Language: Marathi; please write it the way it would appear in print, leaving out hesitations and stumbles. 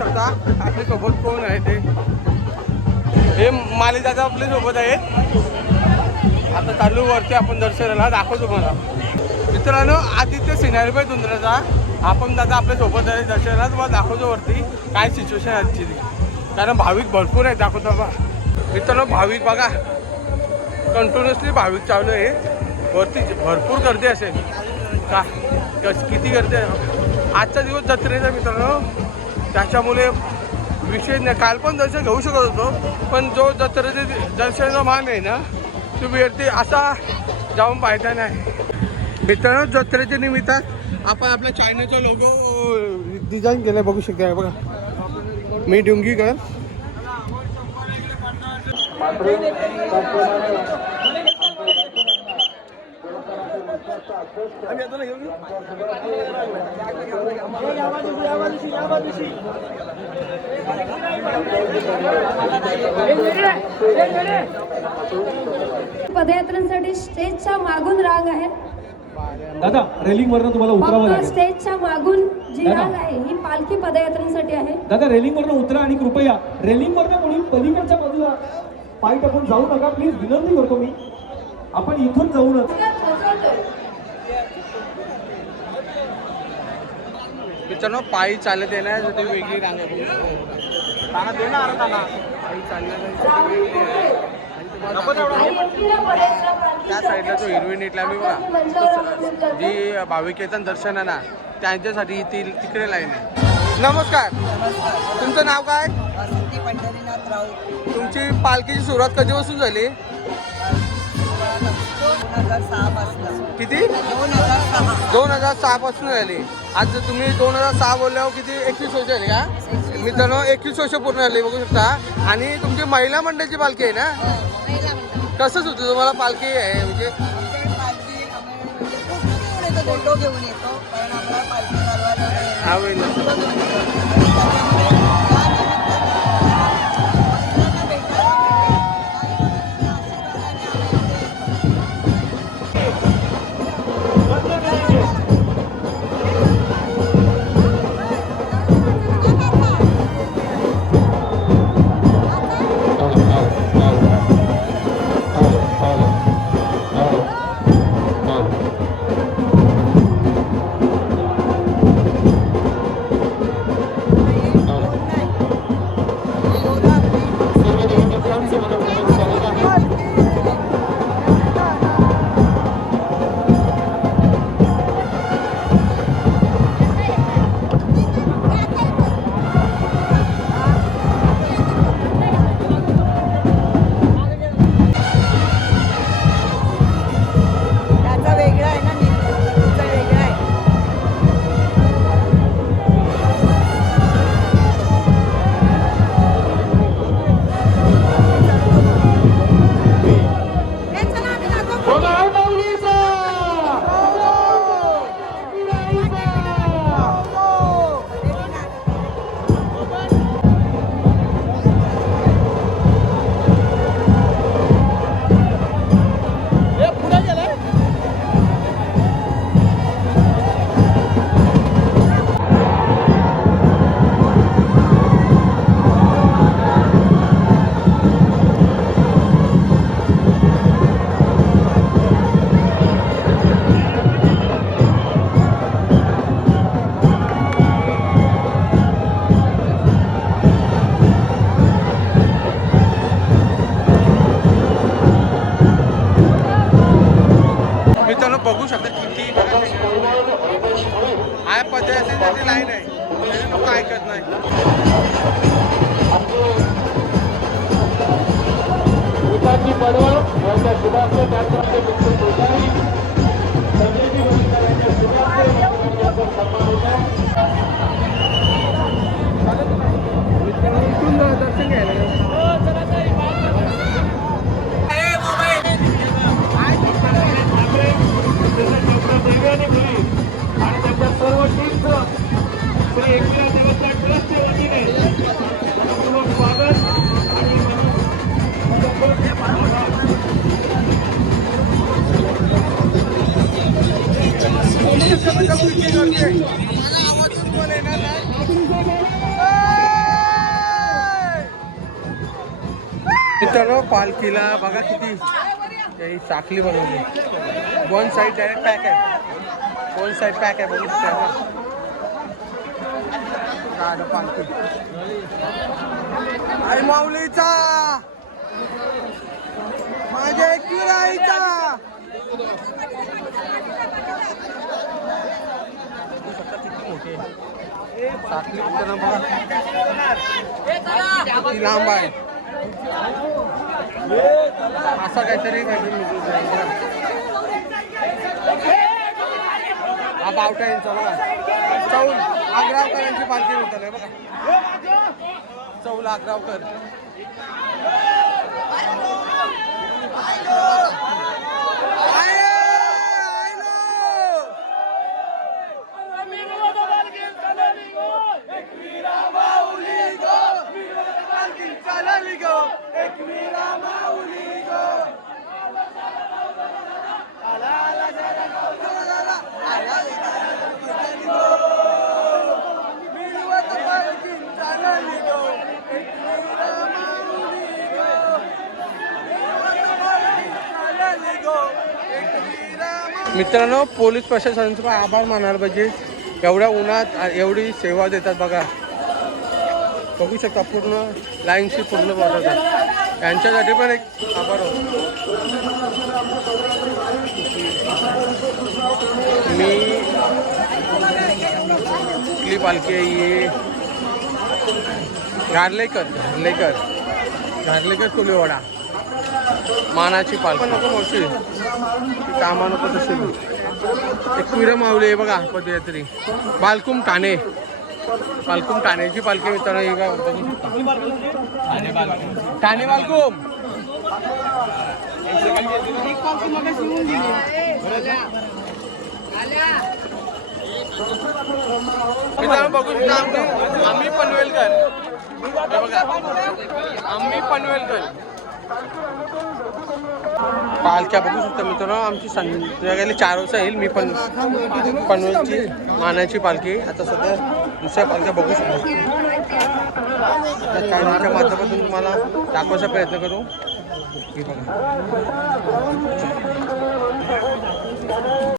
शकता आपल्या सोबत कोण आहे ते. हे माली दादा आपल्या सोबत आहेत. आता चालू वरती आपण दर्शनाला दाखवतो मला. मित्रांनो आदित्य सिनेरी बाई धुंद्राचा आपण दादा आपल्या सोबत आहे दर्शनाला. तुम्हाला दाखवतो वरती काय सिच्युएशन आहे आजची. कारण भाविक भरपूर आहेत दाखवतो बा. मित्रांनो भाविक बघा कंटिन्युअसली भाविक चालू आहे. वरती भरपूर गर्दी असेल का किती गर्दी आहे आजचा दिवस जत्रेचा मित्रांनो. त्याच्यामुळे विषय नाही. काल पण दर्शन घेऊ शकत होतो पण जो जत्रेचे दर्शनाचा मान आहे ना तो वरती असा जाऊन पाहायचा नाही. मित्रांनो जत्रेच्या निमित्तात आपण आपल्या चायनाचा लोगो डिझाईन केलाय बघू शकता. बघा मी डुंगीकर. पदयात्रांसाठी स्टेजच्या मागून रांग आहे. दादा रेलिंग वरनं तुम्हाला उतरावं लागेल. स्टेजच्या मागून जी रांग आहे ही पालखी पदयात्रांसाठी आहे. दादा रेलिंग वरनं उतरा आणि कृपया रेलिंग वरनं कोणी पलीकडच्या बाजूला पाय टाकून जाऊ नका प्लीज. विनंती करतो मी. आपण इथून जाऊ नका. मित्रांनो पायी चालत येण्यासाठी वेगळी रांग आहे. ताना दे ना अरे ताना. पायी चालण्यासाठी वेगळी आहे. त्या साईडला जो हिरवी नीटला मी बघा जी भाविक येतात दर्शनाला त्यांच्यासाठी ती तिकडे लाईन आहे. नमस्कार तुमचं नाव काय? पंढरीनाथ राऊत. तुमची पालखीची सुरुवात कधीपासून झाली? 2006 पासून. किती? 2006 पासून झाली. आज तुम्ही 2006 बोलल्यावर किती 21 वर्ष झाली का? मित्रांनो 21 वर्ष पूर्ण झाली बघू शकता. आणि तुमची महिला मंडळाची पालखी आहे ना? कसं सुचलं तुम्हाला पालखी आहे म्हणजे? फोटो घेऊन येतो कारण आम्हाला पालखी चालवायला बघू शकता किती आय पद्धतीची लाईन आहे. लोक ऐकत नाही. दर्शन घ्यायला आणि त्यांच्या सर्व टीमचं श्री एकविरा देवस्थान ट्रस्टच्या वतीने स्वागत आणि आवाज मित्रांनो पालखीला बघा किती काही साखली बनवली. वन साईड डायरेक्ट पॅक आहे, वन साईड पॅक आहे बघू शकता. पालखी आई माऊलीचा माझ्या एकविराईचा साखली मित्रांनो बघा किती लांब आहे. असा काहीतरी हा बावटा यांचा बघा. चौल आग्रावकरांची पालखी होत बघा. चौल आग्रावकर मित्रांनो पोलीस प्रशासनाचा पण आभार मानायला पाहिजे. एवढ्या उन्हात एवढी सेवा देतात बघा. बघू शकता पूर्ण लाईनशी पूर्ण वाढवतात. यांच्यासाठी पण एक आभार होतो. मी कुठली पालखी आहे ही घारलेकर कोलीवाडा मानाची पालखी नको मावशी कामा नको तसे. एकविरा माऊली आहे बघा पदयात्री. बालकुम ठाणे ठाण्याची पालखी मित्रांनो ही काय ठाणे बालकुम. मित्रांनो बघू शकता आम्ही पनवेलकर बघा. आम्ही पनवेलकर पालख्या बघू शकता मित्रांनो. आमची संध्याकाळी 4 वाजता येईल. मी पण पनवेलची मानाची पालखी आता सध्या दुसऱ्या पालख्या बघू शकतो. त्या माध्यमातून तुम्हाला दाखवायचा प्रयत्न करू. हे बघा